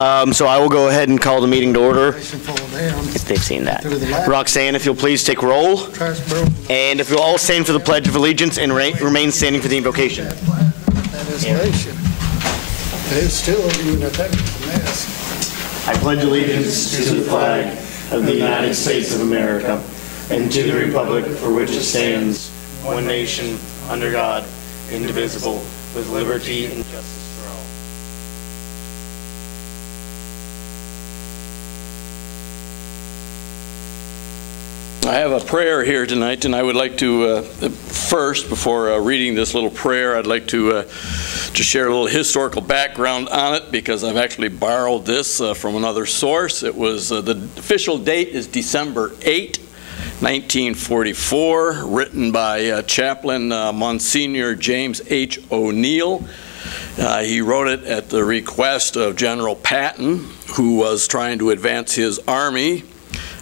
So I will go ahead and call the meeting to order. If they've seen that. Roxanne, if you'll please take roll. And if you'll all stand for the Pledge of Allegiance and remain standing for the invocation. That is nation. It is still doing a technical mess. I pledge allegiance to the flag of the United States of America and to the republic for which it stands, one nation, under God, indivisible, with liberty and justice for all. I have a prayer here tonight, and I would like to first, before reading this little prayer, I'd like to share a little historical background on it, because I've actually borrowed this from another source. It was the official date is December 8, 1944, written by Chaplain Monsignor James H. O'Neill. He wrote it at the request of General Patton, who was trying to advance his army,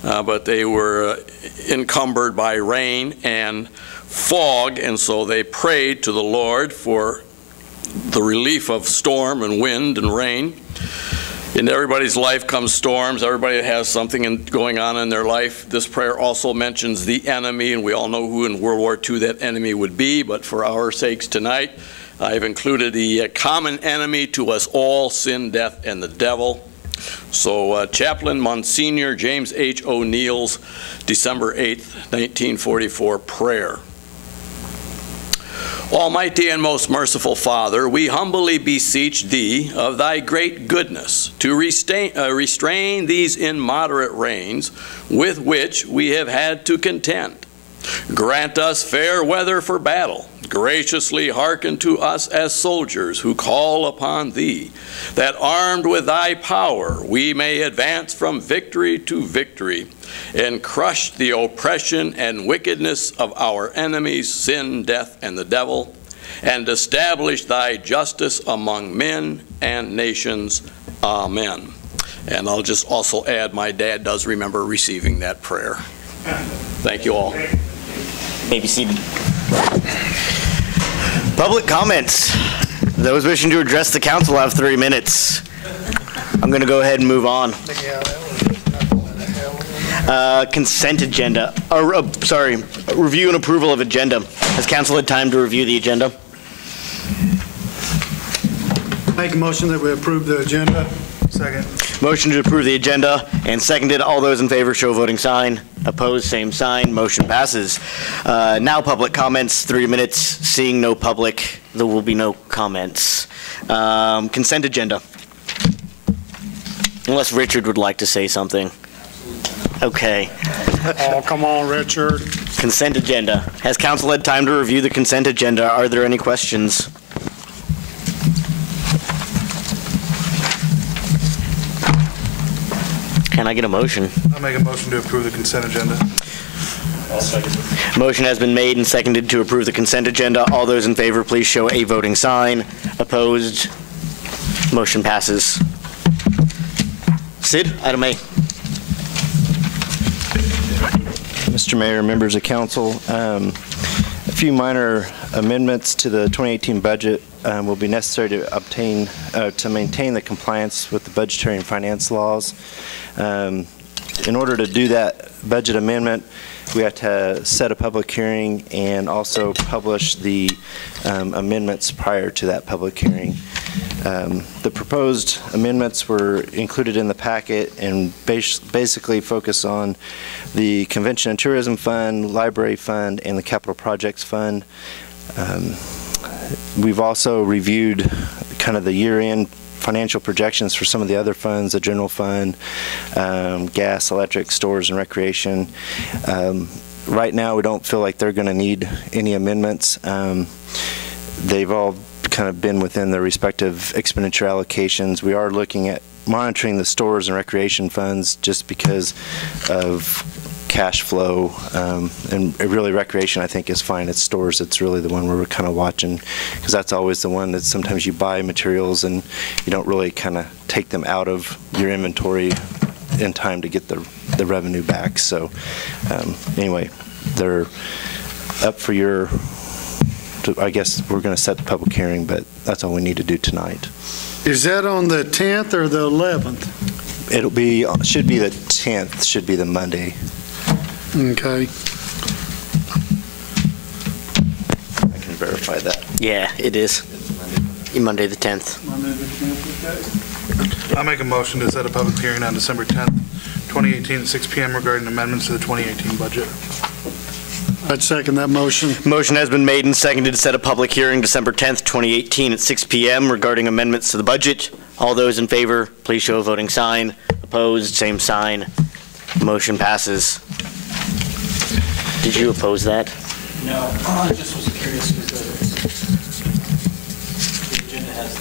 but they were encumbered by rain and fog, and so they prayed to the Lord for the relief of storm and wind and rain. In everybody's life comes storms. Everybody has something going on in their life. This prayer also mentions the enemy, and we all know who in World War II that enemy would be, but for our sakes tonight, I've included the common enemy to us all, sin, death, and the devil. So Chaplain Monsignor James H. O'Neill's December 8th, 1944 prayer. Almighty and most merciful Father, we humbly beseech Thee of Thy great goodness to restrain these immoderate rains with which we have had to contend. Grant us fair weather for battle. Graciously hearken to us as soldiers who call upon Thee, that armed with Thy power we may advance from victory to victory and crush the oppression and wickedness of our enemies, sin, death, and the devil, and establish Thy justice among men and nations. Amen. And I'll just also add, my dad does remember receiving that prayer. Thank you all. May be seated. Public comments. Those wishing to address the council have 3 minutes. I'm going to go ahead and move on. Consent agenda. Review and approval of agenda. Has council had time to review the agenda? Make a motion that we approve the agenda. Second. Motion to approve the agenda and seconded. All those in favor show voting sign. Opposed, same sign. Motion passes. Now public comments, 3 minutes. Seeing no public, there will be no comments. Consent agenda. Unless Richard would like to say something. Okay. Oh, come on, Richard. Consent agenda. Has council had time to review the consent agenda? Are there any questions? Can I get a motion? I'll make a motion to approve the consent agenda. I'll second. Motion has been made and seconded to approve the consent agenda. All those in favor, please show a voting sign. Opposed? Motion passes. Sid, item A. Mr. Mayor, members of council, a few minor amendments to the 2018 budget will be necessary to maintain the compliance with the budgetary and finance laws. In order to do that budget amendment, we have to set a public hearing and also publish the amendments prior to that public hearing. The proposed amendments were included in the packet and basically focus on the Convention and Tourism Fund, Library Fund, and the Capital Projects Fund. We've also reviewed kind of the year-end financial projections for some of the other funds, the general fund, gas, electric, stores, and recreation. Right now, we don't feel like they're going to need any amendments. They've all kind of been within their respective expenditure allocations. We are looking at monitoring the stores and recreation funds just because of cash flow, and really recreation I think is fine. It's stores, it's really the one where we're kind of watching, because that's always the one that sometimes you buy materials and you don't really kind of take them out of your inventory in time to get the revenue back. So anyway, they're up for I guess we're going to set the public hearing, but that's all we need to do tonight. Is that on the 10th or the 11th? It'll be, should be the 10th, should be the Monday. Okay. I can verify that. Yeah, it is. Monday the 10th. Monday the 10th, okay. I'll make a motion to set a public hearing on December 10th, 2018 at 6 PM regarding amendments to the 2018 budget. I'd second that motion. Motion has been made and seconded to set a public hearing December 10th, 2018 at 6 PM regarding amendments to the budget. All those in favor, please show a voting sign. Opposed, same sign. Motion passes. Did you oppose that? No, I just was curious because the agenda has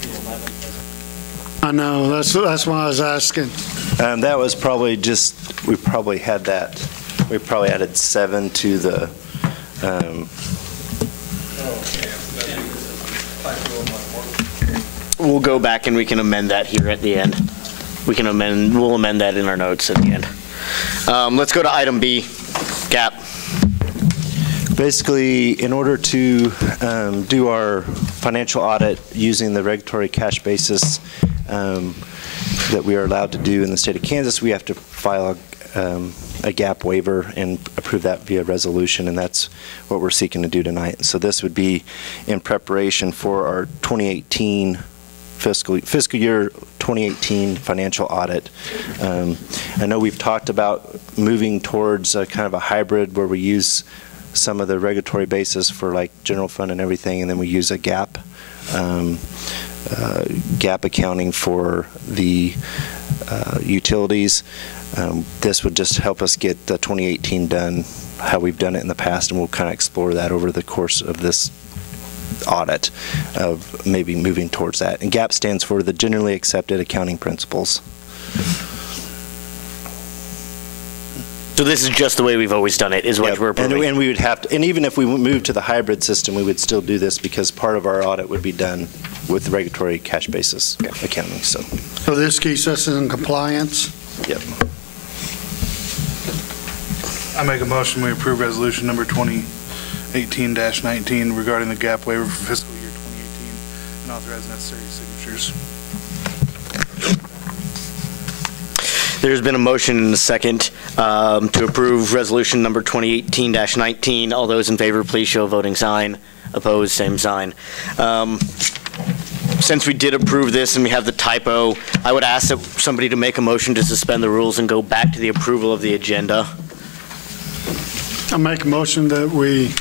the 11th. I know, that's why I was asking. That was probably just, we probably had that, we probably added 7 to the, We'll go back and we can amend that here at the end. We'll amend that in our notes at the end. Let's go to item B, GAP. basically, in order to do our financial audit using the regulatory cash basis that we are allowed to do in the state of Kansas, we have to file a gap waiver and approve that via resolution, and that's what we're seeking to do tonight. So this would be in preparation for our 2018 fiscal year 2018 financial audit. I know we've talked about moving towards a kind of a hybrid where we use some of the regulatory basis for like general fund and everything, and then we use a gap accounting for the utilities. This would just help us get the 2018 done how we've done it in the past, and we'll kind of explore that over the course of this audit of maybe moving towards that. And GAP stands for the Generally Accepted Accounting Principles. So this is just the way we've always done it, is what we're approving. And we would have to, and even if we move to the hybrid system, we would still do this because part of our audit would be done with the regulatory cash basis accounting. So this keeps us in compliance? Yep. I make a motion, we approve resolution number 2018-19 regarding the gap waiver for fiscal year 2018 and authorize necessary signatures. There's been a motion and a second to approve resolution number 2018-19. All those in favor, please show a voting sign. Opposed, same sign. Since we did approve this and we have the typo, I would ask that somebody to make a motion to suspend the rules and go back to the approval of the agenda. I make a motion that we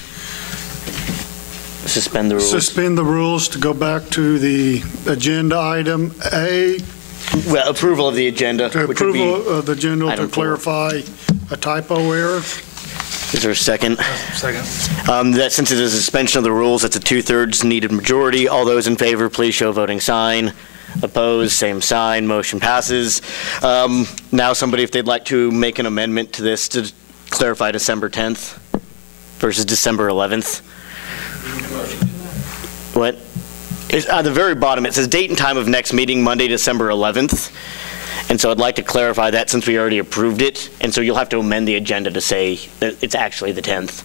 Suspend the rules. suspend the rules to go back to the agenda item A, Well, approval of the agenda, to which would be, approval of the agenda to item 4. clarify a typo error. is there a second? Second. That since it is a suspension of the rules, it's a 2/3 needed majority. All those in favor, please show a voting sign. Opposed, same sign. Motion passes. Now somebody, if they'd like to make an amendment to this to clarify December 10th versus December 11th. What? It's at the very bottom, it says date and time of next meeting, Monday, December 11th. And so I'd like to clarify that since we already approved it. And so you'll have to amend the agenda to say that it's actually the 10th.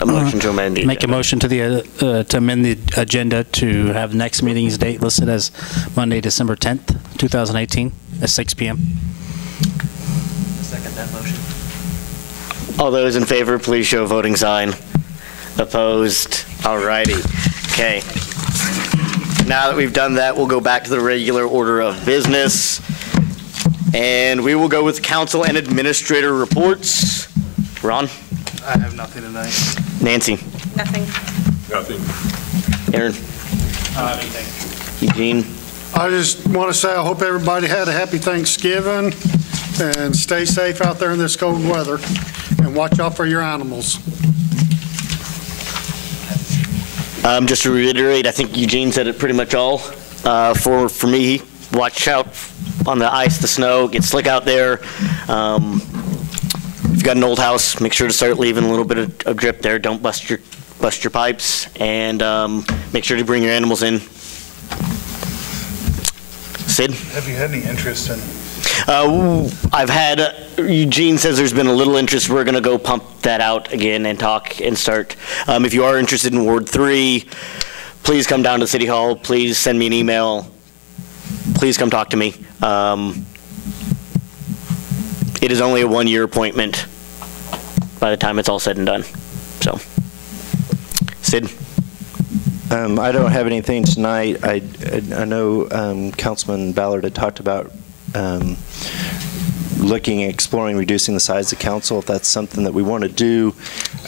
A motion to amend the Make a agenda. motion to amend the agenda to have next meeting's date listed as Monday, December 10th, 2018 at 6 p.m. Second that motion. All those in favor, please show a voting sign. Opposed? All righty. Okay. Now that we've done that, we'll go back to the regular order of business. And we will go with council and administrator reports. Ron? I have nothing tonight. Nancy? Nothing. Aaron? Eugene? I just want to say I hope everybody had a happy Thanksgiving and stay safe out there in this cold weather and watch out for your animals. Just to reiterate, I think Eugene said it pretty much all. For me, watch out on the ice, the snow, get slick out there. If you've got an old house, make sure to start leaving a little bit of drip there. Don't bust your pipes, and make sure to bring your animals in. Sid? Have you had any interest in I've had, Eugene says there's been a little interest. We're going to go pump that out again and talk and start. If you are interested in Ward 3, please come down to City Hall. Please send me an email. Please come talk to me. It is only a one-year appointment by the time it's all said and done. So, Sid? I don't have anything tonight. I know Councilman Ballard had talked about exploring reducing the size of council. If that's something that we want to do,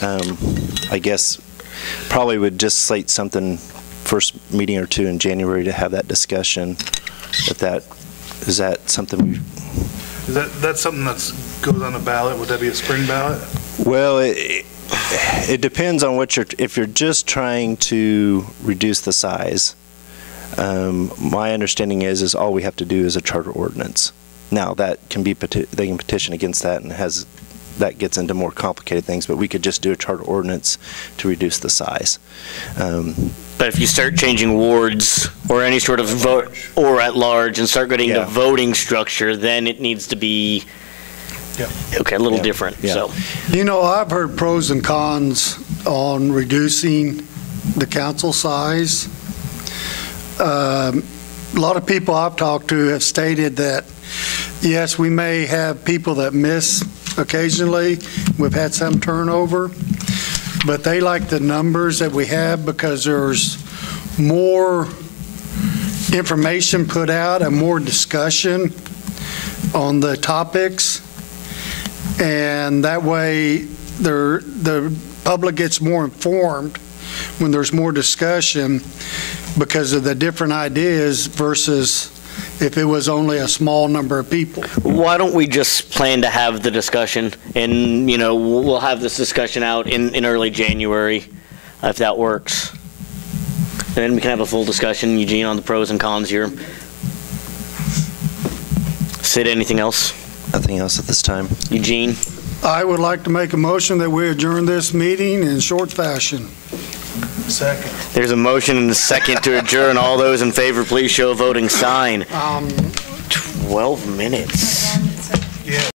I guess probably would just slate something first meeting or two in January to have that discussion. If that is that something That's something that goes on the ballot? Would that be a spring ballot? Well, it depends on what if you're just trying to reduce the size. My understanding is all we have to do is a charter ordinance. Now that can be they can petition against that, and that gets into more complicated things. But we could just do a charter ordinance to reduce the size. But if you start changing wards or any sort of vote or at large and start getting the voting structure, then it needs to be a little different. Yeah. So, I've heard pros and cons on reducing the council size. A lot of people I've talked to have stated that, yes, we may have people that miss occasionally. We've had some turnover, but they like the numbers that we have because there's more information put out and more discussion on the topics, and that way the public gets more informed when there's more discussion because of the different ideas versus if it was only a small number of people. why don't we just plan to have the discussion, and we'll have this discussion out in early January, if that works. And then we can have a full discussion, Eugene, on the pros and cons here. Sid, anything else? Nothing else at this time. Eugene? I would like to make a motion that we adjourn this meeting in short fashion. Second. There's a motion and a second to adjourn. All those in favor, please show a voting sign. 12 minutes.